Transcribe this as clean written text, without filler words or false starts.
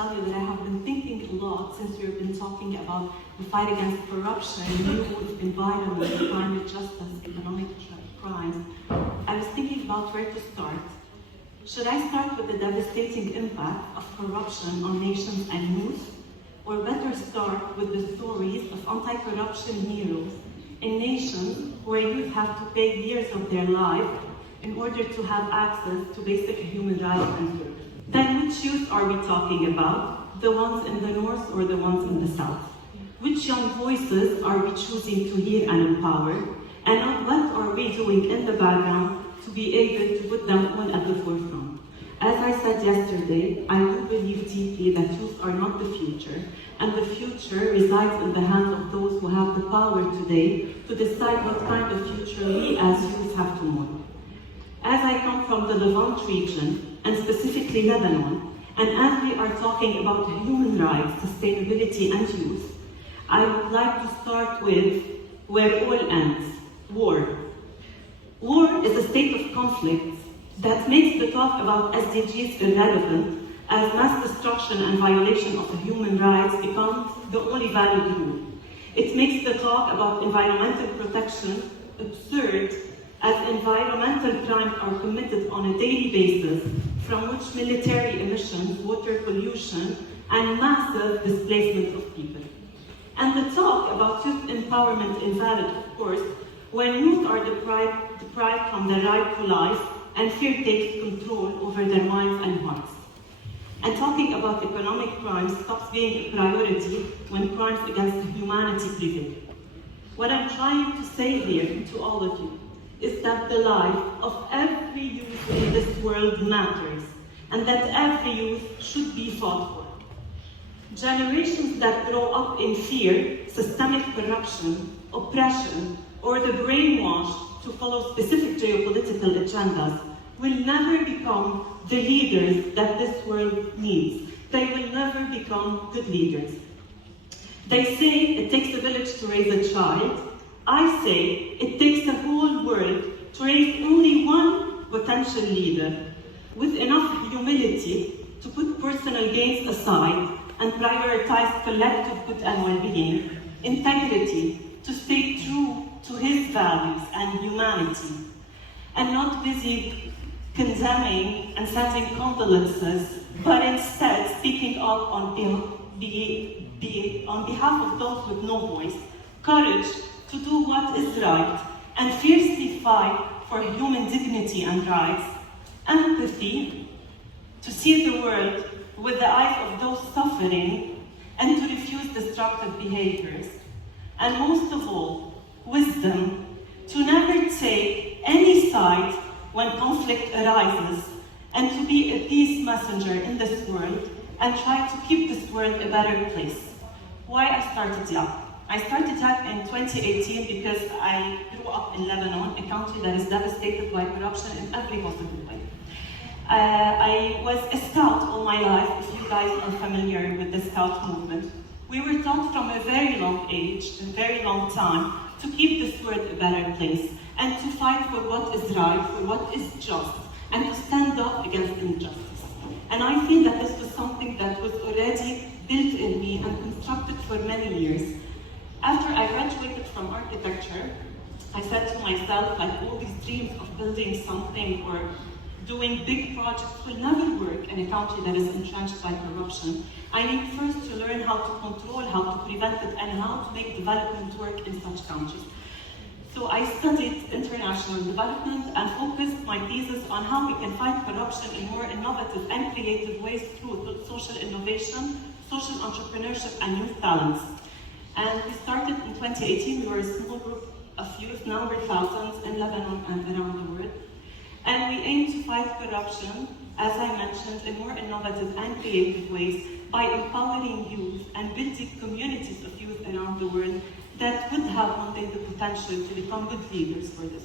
tell you that I have been thinking a lot since we've been talking about the fight against corruption, youth, environment, climate justice, economic crimes. I was thinking about where to start. Should I start with the devastating impact of corruption on nations and youth? Or better start with the stories of anti-corruption heroes in nations where youth have to pay years of their life in order to have access to basic human rights and services? Then which youth are we talking about? The ones in the north or the ones in the south? Which young voices are we choosing to hear and empower? And what are we doing in the background to be able to put them all at the forefront? As I said yesterday, I do believe deeply that youth are not the future, and the future resides in the hands of those who have the power today to decide what kind of future we as youth have tomorrow. As I come from the Levant region, and specifically Lebanon, and as we are talking about human rights, sustainability, and youth, I would like to start with where all ends, war. War is a state of conflict that makes the talk about SDGs irrelevant, as mass destruction and violation of the human rights becomes the only valid rule. It makes the talk about environmental protection absurd, as environmental crimes are committed on a daily basis, from which military emissions, water pollution, and massive displacement of people. And the talk about youth empowerment invalid, of course, when youth are deprived from their right to life and fear takes control over their minds and hearts. And talking about economic crimes stops being a priority when crimes against humanity prevail. What I'm trying to say here to all of you is that the life of every youth in this world matters, and that every youth should be fought for. Generations that grow up in fear, systemic corruption, oppression, or the brainwashed to follow specific geopolitical agendas will never become the leaders that this world needs. They will never become good leaders. They say it takes a village to raise a child. I say it takes a whole world to raise only one potential leader with enough humility to put personal gains aside and prioritize collective good and well-being, integrity, to stay true to his values and humanity, and not busy condemning and sending condolences, but instead speaking up on behalf of those with no voice, courage to do what is right, and fiercely fight for human dignity and rights, empathy to see the world with the eyes of those suffering, and to refuse destructive behaviors, and most of all, wisdom to never take any side when conflict arises, and to be a peace messenger in this world and try to keep this world a better place. Why I started YAP? I started YAP in 2018 because I grew up in Lebanon, a country that is devastated by corruption in every possible way. I was a scout all my life, if you guys are familiar with the scout movement. We were taught from a very long age, a very long time, to keep this world a better place, and to fight for what is right, for what is just, and to stand up against injustice. And I feel that this was something that was already built in me and constructed for many years. After I graduated from architecture, I said to myself, like, all these dreams of building something or doing big projects will never work in a country that is entrenched by corruption. I need first to learn how to control, how to prevent it, and how to make development work in such countries. So I studied international development and focused my thesis on how we can fight corruption in more innovative and creative ways through social innovation, social entrepreneurship, and youth talents. And we started in 2018. We were a small group of youth, now we're thousands in Lebanon and around the world. And we aim to fight corruption, as I mentioned, in more innovative and creative ways by empowering youth and building communities of youth around the world that would have one day the potential to become good leaders for this